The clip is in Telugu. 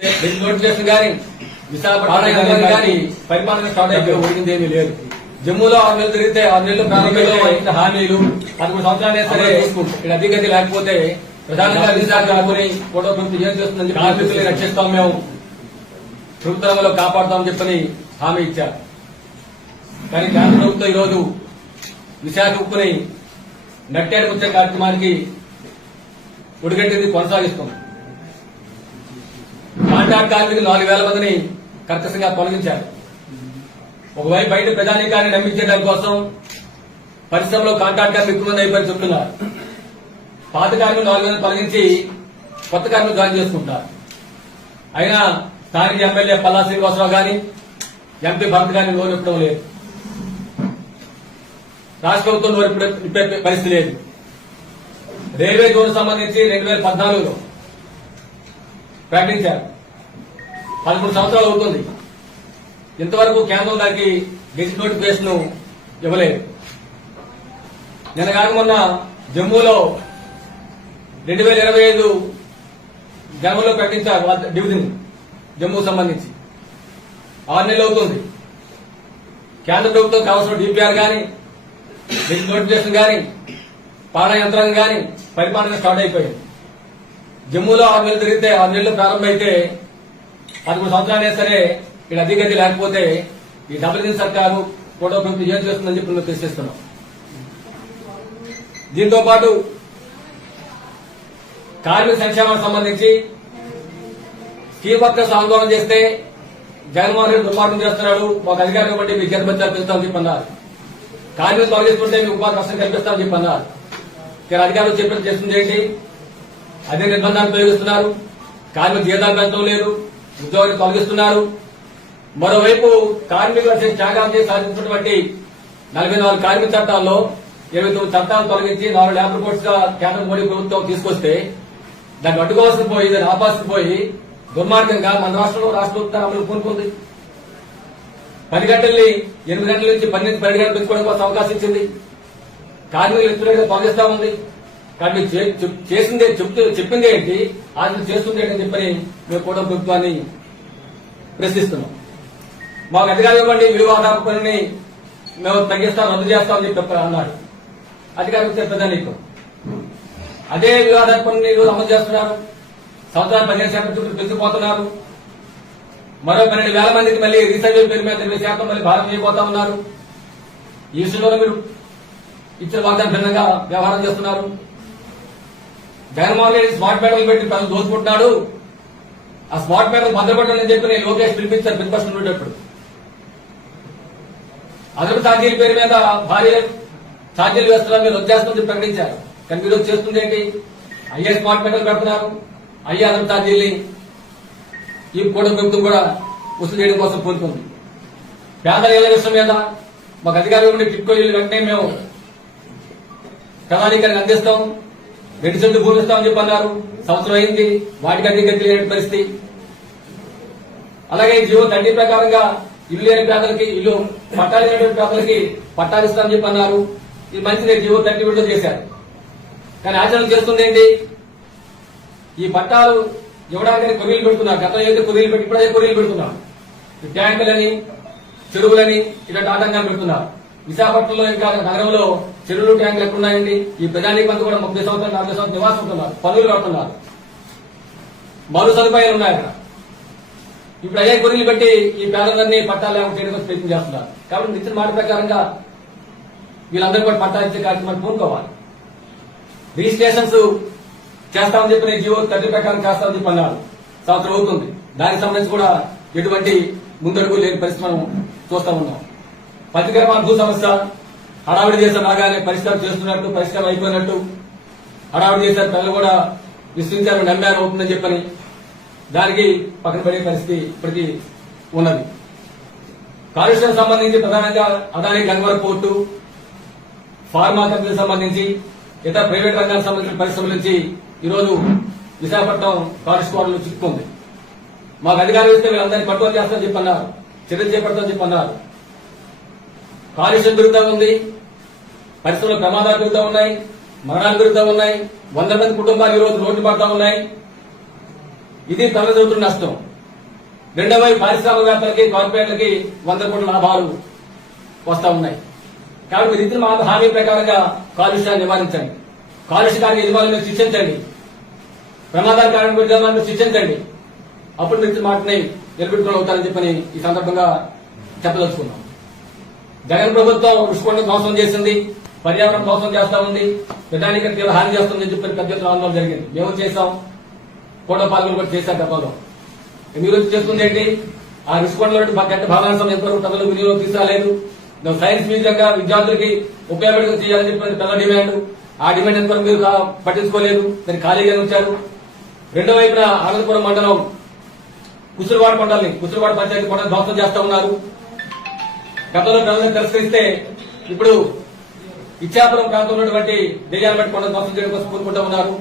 నోటిఫికేషన్ కానీ విశాఖపట్నం కానీ పరిపాలన స్టార్ట్ అయిపోయి ఒరిగింది ఏమీ లేదు. జమ్మూలో ఆరు నెలలు తిరిగితే ఆరు నెలలు ప్రారంభంలో ఇచ్చిన హామీలు పదమూడు సంవత్సరాలు సరే ఇక్కడ అధిగతి లేకపోతే ప్రధానంగా విశాఖ ఫోటో ప్రభుత్వం ఏం చేస్తుందని చెప్పి కార్మికుల్ని రక్షిస్తాం మేము. ప్రభుత్వంలో కాపాడుతామని చెప్పని హామీ ఇచ్చారు. కానీ కేంద్ర ప్రభుత్వం ఈరోజు విశాఖ ఉప్పుని నట్టేడు వచ్చే కార్యక్రమానికి ఒడిగట్టింది కొనసాగిస్తుంది. కాంట్రాక్ట్ కార్మికులు నాలుగు వేల మందిని కర్కశంగా తొలగించారు. ఒకవైపు బయట ప్రజానీకాన్ని నమ్మించడం కోసం పరిశ్రమలో కాంట్రాక్ట్ కార్మికులు ఎక్కువ మంది అయిపోయి చెప్తున్నారు. పాత కార్మికులు నాలుగు వేలు తొలగించి కొత్త కార్మికులు జాయిన్ చేసుకుంటారు. అయినా స్థానిక ఎమ్మెల్యే పల్లా శ్రీనివాసరావు గాని ఎంపీ భరత్ గారిని నోరెప్పడం లేదు. రాష్ట్ర ప్రభుత్వం నోరెప్పే పరిస్థితి లేదు. రైల్వే జోన్ సంబంధించి రెండు వేల పద్నాలుగులో ప్రకటించారు. పదమూడు సంవత్సరాలు అవుతుంది. ఇంతవరకు కేంద్రం దానికి గెజిట్ నోటిఫికేషన్ ఇవ్వలేదు. నిన్న కాక మొన్న జమ్మూలో రెండు వేల ఇరవై ఐదు జనవరిలో ప్రకటించారు డివిజన్ జమ్మూ సంబంధించి. ఆరు నెలలు అవుతుంది. కేంద్ర ప్రభుత్వం కావాల్సిన డిపిఆర్ కానీ గెజిట్ నోటిఫికేషన్ కానీ పాలన యంత్రాంగం కానీ పరిపాలన స్టార్ట్ అయిపోయింది. జమ్మూలో ఆరు నెలలు తిరిగితే ఆరు నెలలు ప్రారంభమైతే పదమూడు సంవత్సరాలే సరే ఇక్కడ అధిగతి లేకపోతే ఈ డబుల్ ఇంజిన్ సర్కారు ఫోటో ప్రభుత్వం ఏం చేస్తుందని చెప్పి మేము ప్రశ్నిస్తున్నాం దీంతో పాటు కార్మిక సంక్షేమానికి సంబంధించి స్కీమ్ వర్కర్స్ ఆందోళన చేస్తే జగన్మోహన్ రెడ్డి దుర్మార్గం చేస్తున్నాడు మాకు అధికారం ఇవ్వండి మీకు జన్మత్యాలు పెంచుతామని చెప్పి అన్నారు. కార్మికులు తొలగిస్తుంటే మీకు ఉపాధి నష్టం కల్పిస్తామని చెప్పన్నారు ఇక్కడ అధికారులు చెప్పిన చేస్తుంది ఏంటి? అదే నిర్బంధాన్ని ఉపయోగిస్తున్నారు. కార్మిక జీతాలు పెంచడం లేదు. ఉద్యోగాన్ని తొలగిస్తున్నారు. మరోవైపు కార్మికుల చేసి త్యాగాలు చేసి సాధించినటువంటి నలభై నాలుగు కార్మిక చట్టాల్లో ఇరవై తొమ్మిది చట్టాలు తొలగించి నాలుగు లేబర్ కోర్ట్స్గా కేంద్ర మోడీ ప్రభుత్వం తీసుకొస్తే దాన్ని అడ్డుకోవాల్సి పోయి దాన్ని ఆపాల్సి పోయి దుర్మార్గంగా మన రాష్ట్రంలో రాష్ట్ర ప్రభుత్వం అమలు పూనుకుంది పది గంటల్ని ఎనిమిది గంటల నుంచి పన్నెండు పన్నెండు గంటలు పెంచుకోవడం కోసం అవకాశం ఇచ్చింది. కార్మికులు ఎత్తుగా తొలగిస్తా ఉంది. కానీ మీరు చే- చెప్- చేసిందే చెప్తూ చెప్పింది ఏంటి? ఆచరణ చేస్తుంది ఏంటని చెప్పని మేము కూడా ప్రభుత్వాన్ని ప్రశ్నిస్తున్నాం. మాకు అధికారులు ఇవ్వండి వివాహ పనిని మేము తగ్గిస్తాం రద్దు చేస్తామని చెప్పి అన్నాడు. అధికారులు చెప్పేదా నీకు. అదే వివాహ పనిని ఈరోజు అమలు చేస్తున్నారు. సంవత్సరాలు పదిహేను శాతం చుట్టూ పెంచిపోతున్నారు. మరో పన్నెండు వేల మందికి మళ్ళీ రీసర్వే పేరు మీద ఇరవై శాతం మళ్ళీ భారం చేయబోతా ఉన్నారు. ఈ విషయంలో మీరు ఇచ్చిన వాగ్దానం భిన్నంగా వ్యవహారం చేస్తున్నారు. జగన్మోహన్ రెడ్డి స్మార్ట్ మీటర్లు పెట్టి ప్రజలు దోచుకుంటున్నాడు. ఆ స్మార్ట్ మీటర్లు భద్రపడాలని చెప్పి నేను లోకేష్ పిలిపించారు ప్రతిపక్షం ఉండేటప్పుడు. అదనపు ఛార్జీల పేరు మీద భారీ ఛార్జీలు వేస్తున్నారు మీరు వచ్చేస్తుంది ప్రకటించారు. కానీ మీరు చేస్తుంది ఏంటి? అయ్యే స్మార్ట్ మీటర్లు పెడుతున్నారు. అయ్యే అదనపు ఛార్జీల్ని ఈ కూడా ప్రభుత్వం కూడా వసూలు చేయడం కోసం కోరుకుంది. పేదల ఇళ్ళ విషయం మీద మాకు అధికారులు ఉండే టిట్కో ఇల్లు వెంటనే మేము ప్రణాళికను అందిస్తాం. రెండు సెంట్లు భూమి ఇస్తామని చెప్పి అన్నారు సంవత్సరం అయింది. వాటికి అధిగతి లేని పరిస్థితి. అలాగే జియో తండ్రి ప్రకారంగా ఇల్లు లేని పేదలకి ఇల్లు పట్టాలు లేనటువంటి పేదలకి పట్టాలు ఇస్తామని చెప్పి అన్నారు ఇది మంచిదే జియో తండ్రి విడుదల చేశారు. కానీ ఆచరణ చేస్తుంది ఏంటి? ఈ పట్టాలు ఇవ్వడానికి కొరియలు పెడుతున్నారు. గతంలో అయితే కొరియలు పెట్టి ఇప్పుడే కొరియలు పెడుతున్నారు. ట్యాంకులని చెరువులని ఇలాంటి ఆటంకాలు పెడుతున్నారు. విశాఖపట్నంలో ఇంకా నగరంలో చెరువులు ట్యాంకులు ఎక్కడున్నాయండి? ఈ ప్రజానీకం అంతా కూడా ముప్పై సంవత్సరాలు నలభై సంవత్సరాలు నివాసం ఉంటున్నారు. పనులు కడుతున్నారు మరు సదుపాయాలు ఉన్నాయి అక్కడ. ఇప్పుడు అయ్యే గొర్రెలు పెట్టి ఈ పేదలందరినీ పట్టాలు లేకుండా చేయడానికి ప్రయత్నం చేస్తున్నారు. కాబట్టి మీరు ఇచ్చిన మాట ప్రకారంగా వీళ్ళందరూ కూడా పట్టాలు ఇచ్చే కార్యక్రమాన్ని పూనుకోవాలి. రిజిస్ట్రేషన్స్ చేస్తామని చెప్పిన జీవో తండ్రి ప్రకారం చేస్తామని చెప్పి అన్నారు సంవత్సరం అవుతుంది. దానికి సంబంధించి కూడా ఎటువంటి ముందడుగు లేని పరిస్థితి మనం చూస్తా ఉన్నాం. పత్రికరమైన భూ సమస్య హడావిడి చేసిన రాగానే పరిష్కారం చేస్తున్నట్టు పరిష్కారం అయిపోయినట్టు. హడావిడి చేశారు పిల్లలు కూడా విశ్వించారు నమ్మారు అవుతుందని చెప్పని దానికి పక్కన పడే పరిస్థితి ఇప్పటికీ ఉన్నది. కాలుష్యం సంబంధించి ప్రధానంగా అదాని గంగవర్ పోర్టు ఫార్మా కంపెనీకి సంబంధించి ఇతర ప్రైవేట్ రంగానికి సంబంధించిన పరిశ్రమల నుంచి ఈరోజు విశాఖపట్నం కాలుష్యకోవడంలో చిక్కుకుంది. మాకు అధికారులు ఇస్తే వీళ్ళందరినీ పట్టుకొని చేస్తామని చెప్పన్నారు చర్యలు చేపడతామని చెప్పన్నారు. కాలుష్యం పెరుగుతా ఉంది. పరిశ్రమల ప్రమాదాలు పెరుగుతూ ఉన్నాయి. మరణాలు పెరుగుతా ఉన్నాయి. వంద మంది కుటుంబాలు ఈరోజు రోడ్డు పడతా ఉన్నాయి. ఇది తలదొరుతున్న నష్టం. రెండవ పారిశ్రామికవేత్తలకి కార్పొరేట్లకి వంద కోట్ల లాభాలు వస్తా ఉన్నాయి. కాబట్టి మీరు ఇచ్చిన హామీ ప్రకారంగా కాలుష్యాన్ని నివారించండి. కాలుష్యకారికి యజమానులను శిక్షించండి. ప్రమాదాలు కారణం యజమానులను శిక్షించండి. అప్పుడు మీరు ఇచ్చిన మాటని నిలబెట్టుకుని అవుతారని చెప్పని ఈ సందర్భంగా చెప్పదలుచుకున్నాం. జగన్ ప్రభుత్వం రుషికొండ ధ్వంసం చేసింది పర్యావరణం ధ్వంసం చేస్తా ఉంది ప్రధానికి తీవ్ర హాని చేస్తుందని చెప్పి పెద్ద ఆందోళన జరిగింది. మేము చేశాం? కోట పాల్గొని కూడా చేశారు డబ్బాలో మీరు చేస్తుంది ఏంటి? ఆ ఋషికొండలో గంట భావాంశం ఎంతవరకు ప్రజలు వినియోగం తీసుకోలేదు సైన్స్ మ్యూజియంగా విద్యార్థులకి ఉపయోగపడి చేయాలని చెప్పి పెద్ద డిమాండ్. ఆ డిమాండ్ ఎంతవరకు మీరు పట్టించుకోలేదు. దాన్ని ఖాళీగా ఉంచారు. రెండో వైపున అనంతపురం మండలం కుసురువాడ మండలిని కుసురువాడ పంచాయతీ కూడా ధ్వంసం చేస్తా ఉన్నారు. గతంలో ప్రజలను తిరస్కరిస్తే ఇప్పుడు ఇచ్చాపురం ప్రాంతంలో ఉన్నటువంటి దెయ్యాల బట్టి కొండ ధ్వంసం చేయడం కోసం కోరుకుంటూ ఉన్నారు.